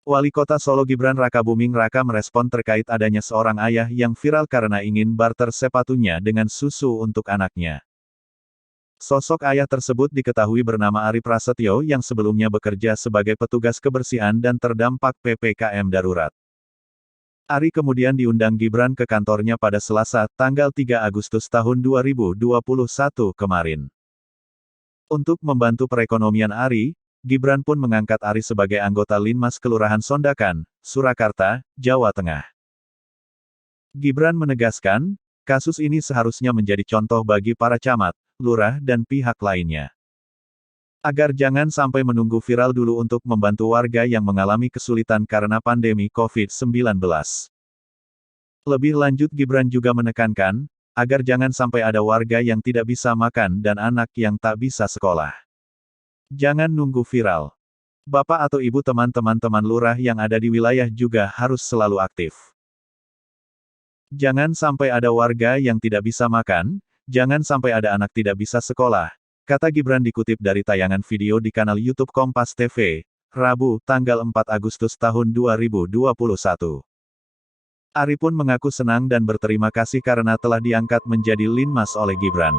Wali Kota Solo Gibran Rakabuming Raka merespon terkait adanya seorang ayah yang viral karena ingin barter sepatunya dengan susu untuk anaknya. Sosok ayah tersebut diketahui bernama Ari Prasetyo yang sebelumnya bekerja sebagai petugas kebersihan dan terdampak PPKM darurat. Ari kemudian diundang Gibran ke kantornya pada Selasa, tanggal 3 Agustus tahun 2021 kemarin. Untuk membantu perekonomian Ari, Gibran pun mengangkat Ari sebagai anggota Linmas Kelurahan Sondakan, Surakarta, Jawa Tengah. Gibran menegaskan, kasus ini seharusnya menjadi contoh bagi para camat, lurah dan pihak lainnya. Agar jangan sampai menunggu viral dulu untuk membantu warga yang mengalami kesulitan karena pandemi COVID-19. Lebih lanjut Gibran juga menekankan, agar jangan sampai ada warga yang tidak bisa makan dan anak yang tak bisa sekolah. Jangan nunggu viral. Bapak atau ibu teman-teman lurah yang ada di wilayah juga harus selalu aktif. Jangan sampai ada warga yang tidak bisa makan, jangan sampai ada anak tidak bisa sekolah, kata Gibran dikutip dari tayangan video di kanal YouTube Kompas TV, Rabu, tanggal 4 Agustus tahun 2021. Ari pun mengaku senang dan berterima kasih karena telah diangkat menjadi Linmas oleh Gibran.